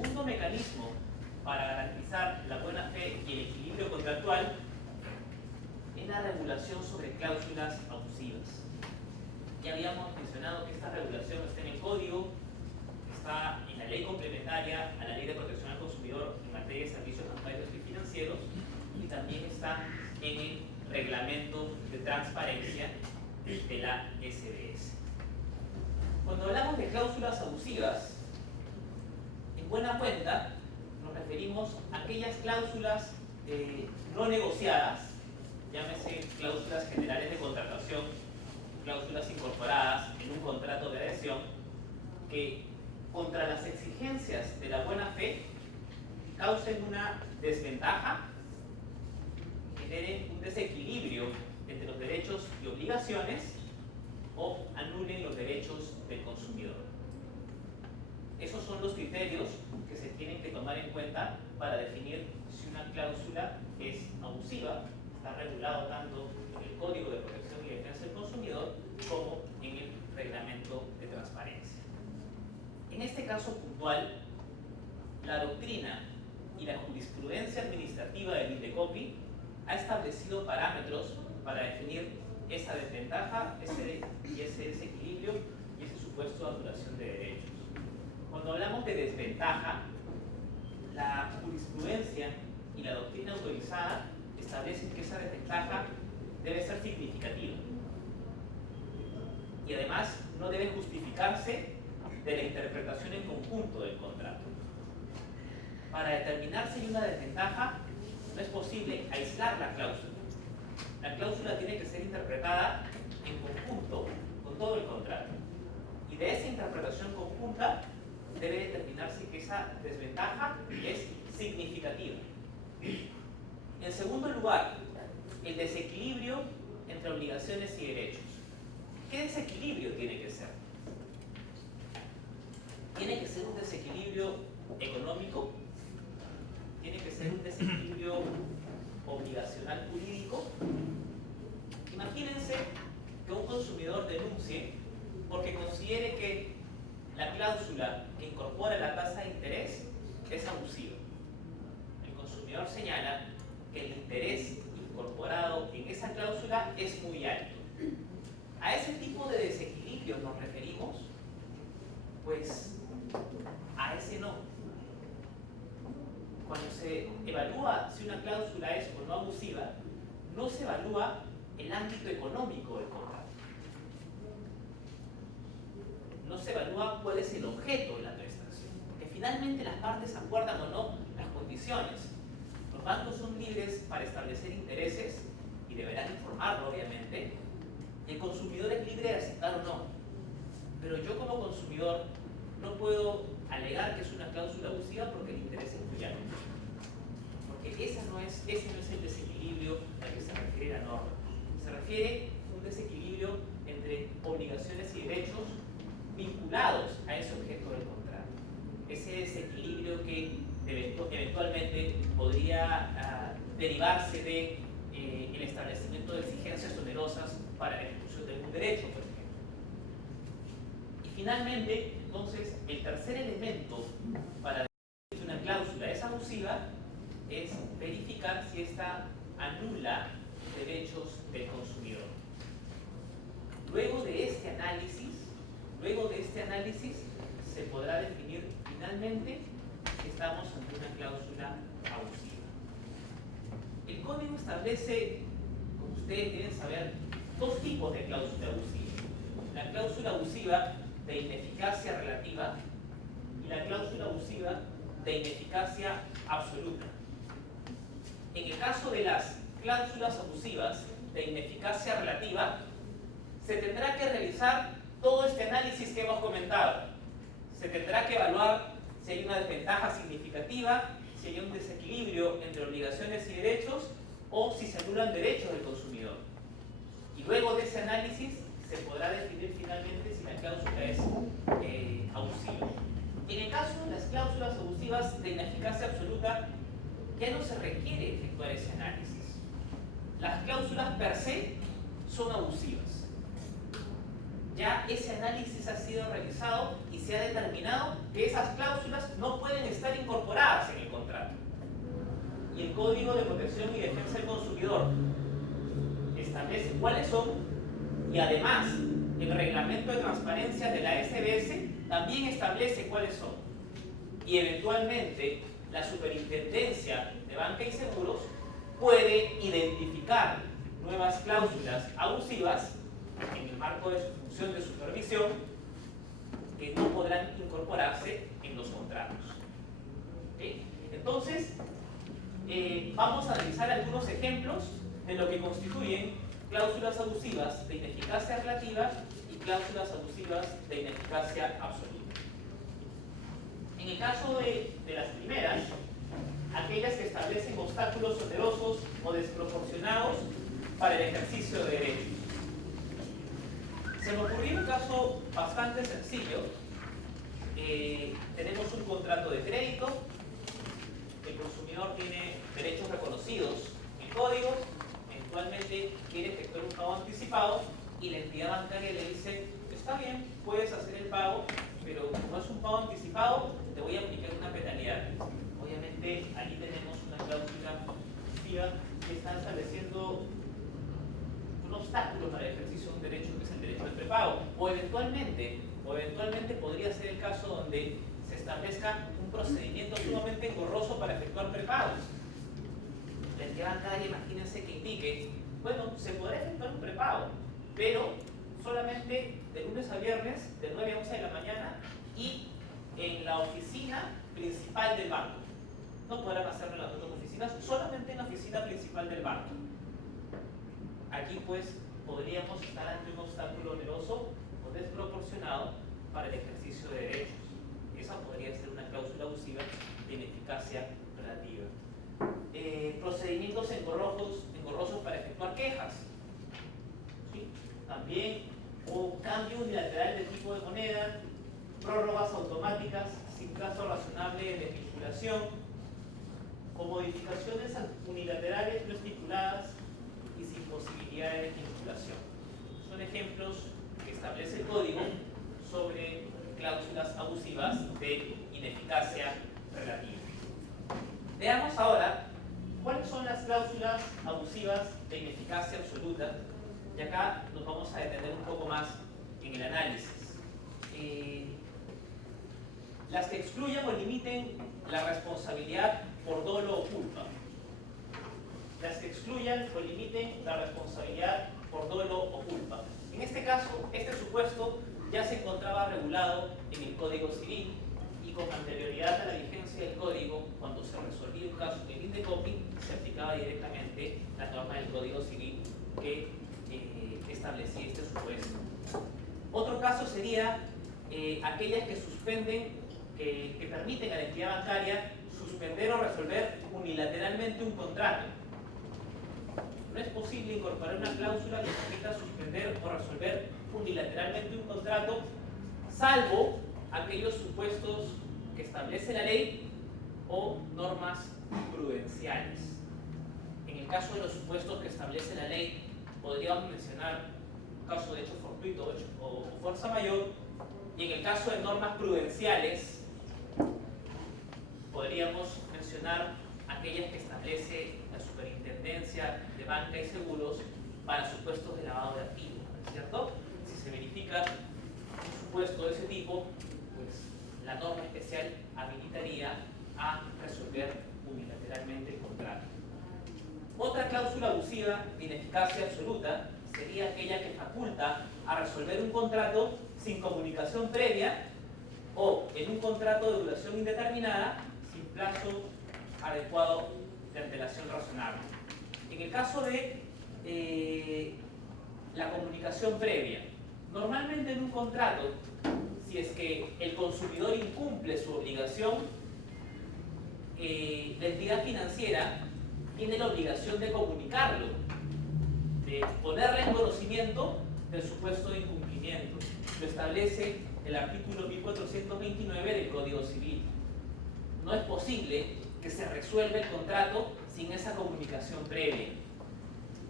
segundo mecanismo para garantizar la buena fe y el equilibrio contractual es la regulación sobre cláusulas abusivas. Ya habíamos mencionado que esta regulación está en el código, está en la ley complementaria a la Ley de Protección al Consumidor en materia de servicios bancarios y financieros, y también está en el reglamento de transparencia de la SBS. Cuando hablamos de cláusulas abusivas, en buena cuenta nos referimos a aquellas cláusulas no negociadas, llámese cláusulas generales de contratación, cláusulas incorporadas en un contrato de adhesión, que contra las exigencias de la buena fe causen una desventaja, generen un desequilibrio entre los derechos y obligaciones o anulen los derechos del consumidor. Esos son los criterios que se tienen que tomar en cuenta para definir si una cláusula es abusiva. Está regulado tanto en el Código de Protección y Defensa del Consumidor como en el Reglamento de Transparencia. En este caso puntual, la doctrina y la jurisprudencia administrativa del INDECOPI ha establecido parámetros para definir esa desventaja, ese desequilibrio y ese supuesto de anulación de derechos. Cuando hablamos de desventaja, la jurisprudencia y la doctrina autorizada establecen que esa desventaja debe ser significativa y además no debe justificarse de la interpretación en conjunto del contrato. Para determinar si hay una desventaja, no es posible aislar la cláusula. La cláusula tiene que ser interpretada en conjunto con todo el contrato. Y de esa interpretación conjunta debe determinarse que esa desventaja es significativa. En segundo lugar, el desequilibrio entre obligaciones y derechos. ¿Qué desequilibrio tiene que ser? Tiene que ser un desequilibrio económico, tiene que ser un desequilibrio obligacional jurídico. Imagínense que un consumidor denuncie porque considere que la cláusula que incorpora la tasa de interés es abusiva. El consumidor señala que el interés incorporado en esa cláusula es muy alto. ¿A ese tipo de desequilibrio nos referimos? Pues a ese no. Cuando se evalúa si una cláusula es o no abusiva, no se evalúa el ámbito económico del contrato. No se evalúa cuál es el objeto de la prestación, porque finalmente las partes acuerdan o no las condiciones. Los bancos son libres para establecer intereses y deberán informarlo, obviamente. El consumidor es libre de aceptar o no. Pero yo como consumidor no puedo alegar que es una cláusula abusiva porque el interés es muy alto. Porque ese no es el desequilibrio al que se refiere la norma. Se refiere a un desequilibrio entre obligaciones y derechos vinculados a ese objeto del contrato. Ese desequilibrio que eventualmente podría derivarse de el establecimiento de exigencias onerosas para la ejecución de algún derecho, por ejemplo. Y finalmente, entonces, el tercer elemento para decir que una cláusula es abusiva es verificar si ésta anula derechos del consumidor. Luego de este análisis, se podrá definir finalmente si estamos ante una cláusula abusiva. El código establece, como ustedes deben saber, dos tipos de cláusula abusiva. La cláusula abusiva de ineficacia relativa y la cláusula abusiva de ineficacia absoluta. En el caso de las cláusulas abusivas de ineficacia relativa, se tendrá que realizar todo este análisis que hemos comentado. Se tendrá que evaluar si hay una desventaja significativa, si hay un desequilibrio entre obligaciones y derechos o si se anulan derechos del consumidor. Y luego de ese análisis se podrá definir finalmente si la cláusula es abusiva. En el caso de las cláusulas abusivas de ineficacia absoluta, ya no se requiere efectuar ese análisis. Las cláusulas per se son abusivas. Ya ese análisis ha sido realizado y se ha determinado que esas cláusulas no pueden estar el Código de Protección y Defensa del Consumidor establece cuáles son, y además el reglamento de transparencia de la SBS también establece cuáles son. Y eventualmente la Superintendencia de Banca y Seguros puede identificar nuevas cláusulas abusivas en el marco de su función de supervisión que no podrán incorporarse en los contratos. ¿Okay? Entonces, vamos a analizar algunos ejemplos de lo que constituyen cláusulas abusivas de ineficacia relativa y cláusulas abusivas de ineficacia absoluta. En el caso de las primeras, aquellas que establecen obstáculos onerosos o desproporcionados para el ejercicio de derechos. Se me ocurrió un caso bastante sencillo. Tenemos un contrato de crédito, el consumidor tiene derechos reconocidos en el código, eventualmente quiere efectuar un pago anticipado y la entidad bancaria le dice, está bien, puedes hacer el pago, pero como es un pago anticipado, te voy a aplicar una penalidad. Obviamente, allí tenemos una cláusula abusiva que está estableciendo un obstáculo para el ejercicio de un derecho que es el derecho al prepago. O eventualmente podría ser el caso donde se establezca un procedimiento sumamente engorroso para efectuar prepagos. La entidad bancaria, imagínense que indique, bueno, se podrá efectuar un prepago, pero solamente de lunes a viernes, de 9 a 11 de la mañana, y en la oficina principal del banco. No podrán hacerlo en las otras oficinas, solamente en la oficina principal del banco. Aquí pues podríamos estar ante un obstáculo oneroso o desproporcionado para el ejercicio de derechos. Esa podría ser una cláusula abusiva de ineficacia relativa. Procedimientos engorrosos para efectuar quejas. ¿Sí? También, o cambio unilateral de tipo de moneda, prórrogas automáticas sin plazo razonable de vinculación, o modificaciones unilaterales no estipuladas y sin posibilidad de vinculación. Son ejemplos que establece el código sobre cláusulas abusivas de ineficacia relativa. Veamos ahora cuáles son las cláusulas abusivas de ineficacia absoluta, y acá nos vamos a detener un poco más en el análisis. Las que excluyan o limiten la responsabilidad por dolo o culpa. Las que excluyan o limiten la responsabilidad por dolo o culpa. En este caso, este supuesto ya se encontraba regulado en el Código Civil y con anterioridad a la vigencia del Código, cuando se resolvía un caso en el Indecopi, se aplicaba directamente la norma del Código Civil que establecía este supuesto. Otro caso sería aquellas que suspenden, que permiten a la entidad bancaria suspender o resolver unilateralmente un contrato. No es posible incorporar una cláusula que permita suspender o resolver unilateralmente un contrato, salvo aquellos supuestos que establece la ley o normas prudenciales. En el caso de los supuestos que establece la ley, podríamos mencionar un caso de hecho fortuito o fuerza mayor, y en el caso de normas prudenciales, podríamos mencionar aquellas que establece la Superintendencia de Banca y Seguros para supuestos de lavado de activos, ¿no es cierto? Si se verifica un supuesto de ese tipo, pues la norma especial habilitaría a resolver unilateralmente el contrato. Otra cláusula abusiva de ineficacia absoluta sería aquella que faculta a resolver un contrato sin comunicación previa o en un contrato de duración indeterminada sin plazo adecuado de antelación razonable. En el caso de la comunicación previa, normalmente en un contrato, si es que el consumidor incumple su obligación, la entidad financiera tiene la obligación de comunicarlo, de ponerle en conocimiento del supuesto de incumplimiento. Lo establece el artículo 1429 del Código Civil. No es posible que se resuelva el contrato sin esa comunicación previa.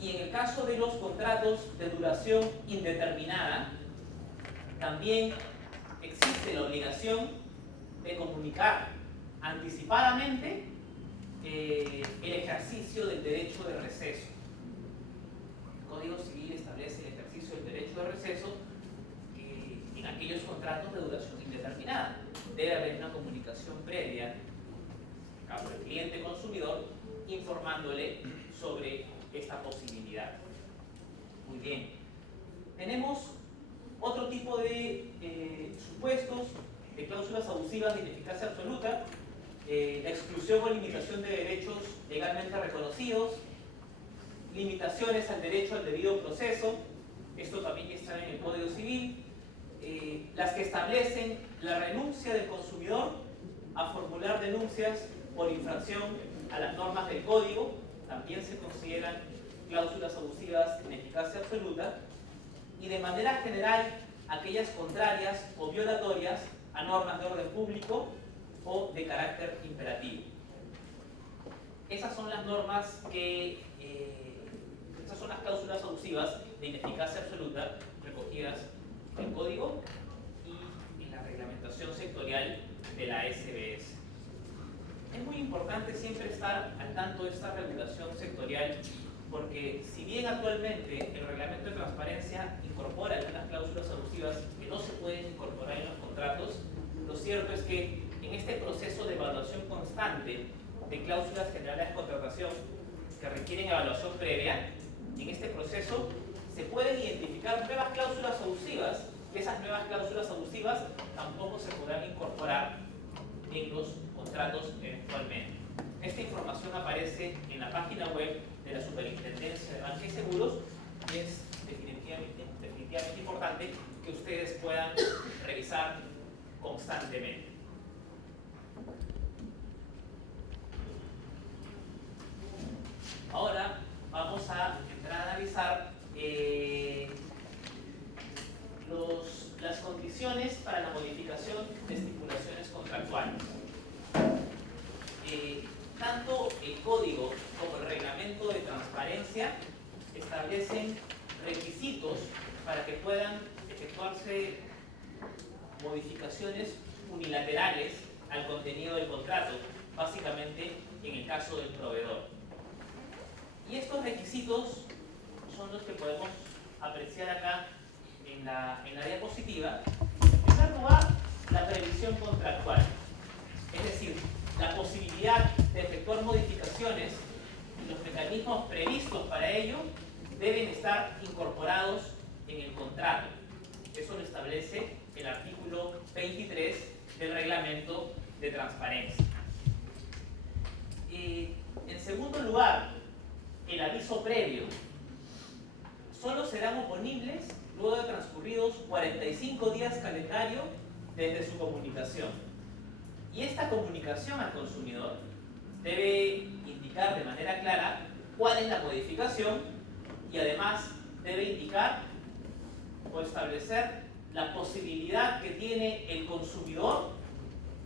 Y en el caso de los contratos de duración indeterminada, también existe la obligación de comunicar anticipadamente el ejercicio del derecho de receso. El Código Civil establece el ejercicio del derecho de receso en aquellos contratos de duración indeterminada. Debe haber una comunicación previa, en el caso del cliente consumidor, informándole sobre esta posibilidad. Muy bien. Tenemos otro tipo de supuestos de cláusulas abusivas de ineficacia absoluta, la exclusión o limitación de derechos legalmente reconocidos, limitaciones al derecho al debido proceso, esto también está en el Código Civil, las que establecen la renuncia del consumidor a formular denuncias por infracción a las normas del Código, también se consideran cláusulas abusivas de ineficacia absoluta, y de manera general aquellas contrarias o violatorias a normas de orden público o de carácter imperativo. Esas son las normas esas son las cláusulas abusivas de ineficacia absoluta recogidas en el Código y en la reglamentación sectorial de la SBS. Es muy importante siempre estar al tanto de esta regulación sectorial, porque si bien actualmente el reglamento de transparencia incorpora algunas cláusulas abusivas que no se pueden incorporar en los contratos, lo cierto es que en este proceso de evaluación constante de cláusulas generales de contratación que requieren evaluación previa, en este proceso se pueden identificar nuevas cláusulas abusivas, y esas nuevas cláusulas abusivas tampoco se podrán incorporar en los contratos eventualmente. Esta información aparece en la página web de la Superintendencia de Banca y Seguros y es definitivamente importante que ustedes puedan revisar constantemente. Ahora vamos a entrar a analizar las condiciones para la modificación de estipulaciones contractuales. Tanto el Código como el Reglamento de Transparencia establecen requisitos para que puedan efectuarse modificaciones unilaterales al contenido del contrato, básicamente en el caso del proveedor. Y estos requisitos son los que podemos apreciar acá en la diapositiva. En primer lugar, la previsión contractual, es decir, la posibilidad de efectuar modificaciones y los mecanismos previstos para ello deben estar incorporados en el contrato. Eso lo establece el artículo 23 del Reglamento de Transparencia. En segundo lugar, el aviso previo. Solo serán oponibles luego de transcurridos 45 días calendario desde su comunicación. Y esta comunicación al consumidor debe indicar de manera clara cuál es la modificación y además debe indicar o establecer la posibilidad que tiene el consumidor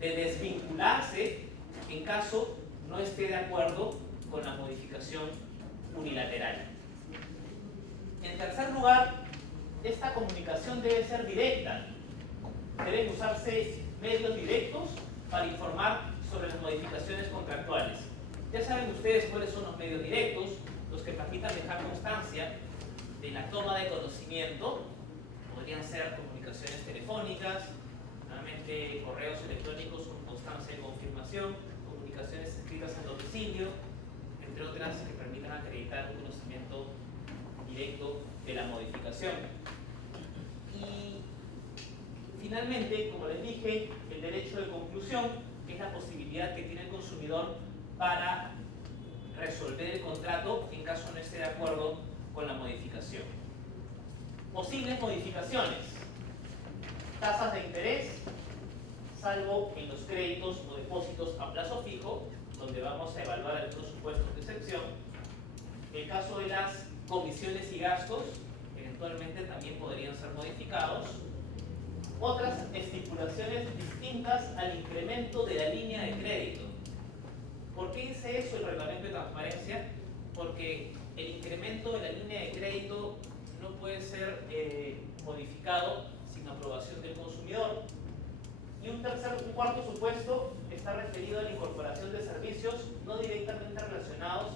de desvincularse en caso no esté de acuerdo con la modificación unilateral. En tercer lugar, esta comunicación debe ser directa. Deben usarse medios directos para informar sobre las modificaciones contractuales. Ya saben ustedes cuáles son los medios directos, los que permitan dejar constancia de la toma de conocimiento. Podrían ser comunicaciones telefónicas, nuevamente correos electrónicos con constancia de confirmación, comunicaciones escritas en domicilio, entre otras que permitan acreditar un conocimiento directo de la modificación. Y finalmente, como les dije, el derecho de conclusión, que es la posibilidad que tiene el consumidor para resolver el contrato en caso no esté de acuerdo con la modificación. Posibles modificaciones: tasas de interés, salvo en los créditos o depósitos a plazo fijo, donde vamos a evaluar algunos supuestos de excepción. El caso de las comisiones y gastos, eventualmente también podrían ser modificados. Otras estipulaciones distintas al incremento de la línea de crédito. ¿Por qué dice eso el Reglamento de Transparencia? Porque el incremento de la línea de crédito no puede ser modificado sin aprobación del consumidor. Y un cuarto supuesto es está referido a la incorporación de servicios no directamente relacionados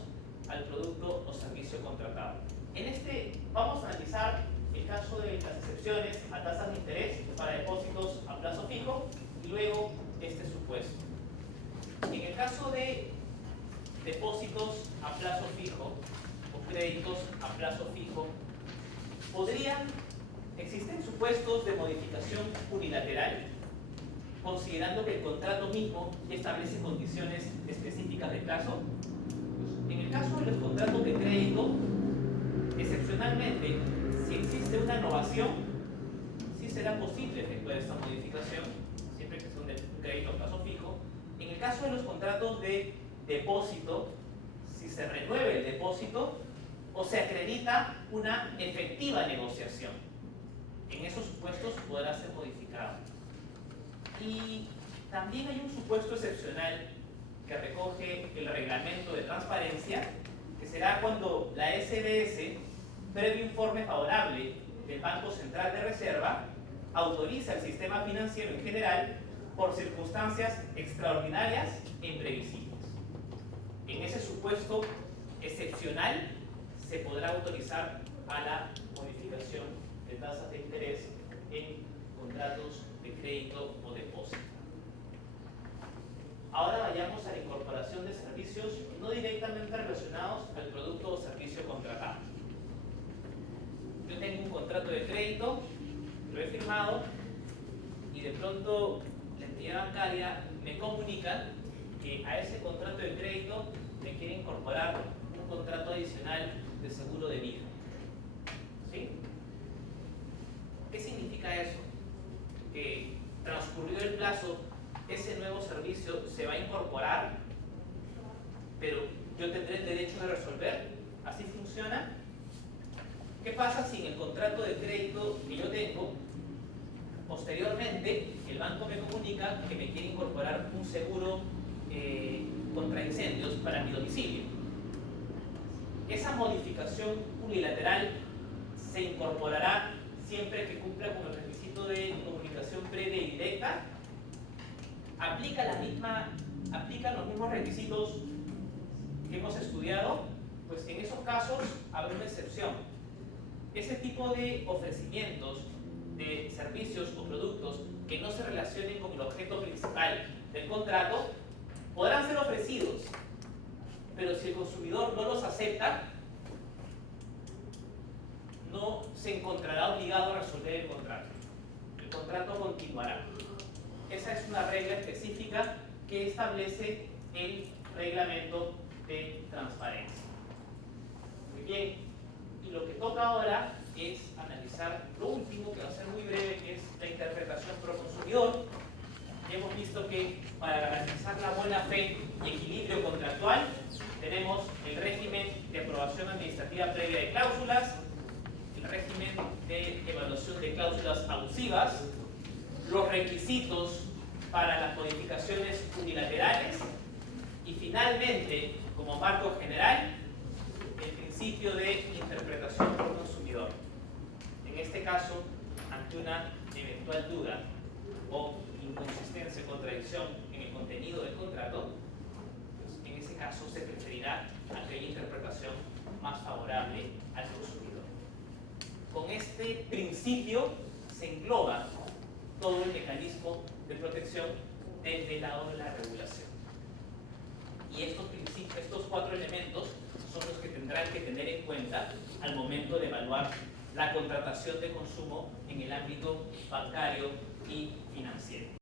al producto o servicio contratado. En este vamos a analizar el caso de las excepciones a tasas de interés para depósitos a plazo fijo y luego este supuesto. En el caso de depósitos a plazo fijo o créditos a plazo fijo, existen supuestos de modificación unilateral, considerando que el contrato mismo establece condiciones específicas de plazo. En el caso de los contratos de crédito, excepcionalmente, si existe una novación, sí será posible efectuar esta modificación, siempre que sea un crédito a plazo fijo. En el caso de los contratos de depósito, si se renueve el depósito o se acredita una efectiva negociación, en esos supuestos podrá ser modificado. Y también hay un supuesto excepcional que recoge el reglamento de transparencia, que será cuando la SBS, previo informe favorable del Banco Central de Reserva, autoriza el sistema financiero en general por circunstancias extraordinarias e imprevisibles. En ese supuesto excepcional se podrá autorizar a la modificación de tasas de interés en contratos de crédito o depósito. Ahora vayamos a la incorporación de servicios no directamente relacionados al producto o servicio contratado. Yo tengo un contrato de crédito, lo he firmado y de pronto la entidad bancaria me comunica que a ese contrato de crédito me quiere incorporar un contrato adicional de seguro de vida. ¿Sí? ¿Qué significa eso? Que transcurrido el plazo, ese nuevo servicio se va a incorporar, pero yo tendré el derecho de resolver. ¿Así funciona? ¿Qué pasa si en el contrato de crédito que yo tengo, posteriormente el banco me comunica que me quiere incorporar un seguro contra incendios para mi domicilio? Esa modificación unilateral se incorporará siempre que cumpla con el requisito de comunicación previa y directa. ¿Aplican los mismos requisitos que hemos estudiado? Pues en esos casos habrá una excepción. Ese tipo de ofrecimientos de servicios o productos que no se relacionen con el objeto principal del contrato podrán ser ofrecidos, pero si el consumidor no los acepta, no se encontrará obligado a resolver el contrato. El contrato continuará. Esa es una regla específica que establece el reglamento de transparencia. Muy bien, y lo que toca ahora es analizar lo último, que va a ser muy breve, que es la interpretación pro consumidor. Ya hemos visto que para garantizar la buena fe y equilibrio contractual tenemos el régimen de aprobación administrativa previa de cláusulas, el régimen de evaluación de cláusulas abusivas, los requisitos para las modificaciones unilaterales y finalmente, como marco general, el principio de interpretación por consumidor. En este caso, ante una eventual duda o inconsistencia o contradicción en el contenido del contrato, pues en ese caso se preferirá aquella interpretación más favorable al consumidor. Con este principio se engloba todo el mecanismo de protección desde el lado de la regulación. Y estos cuatro elementos son los que tendrán que tener en cuenta al momento de evaluar la contratación de consumo en el ámbito bancario y financiero.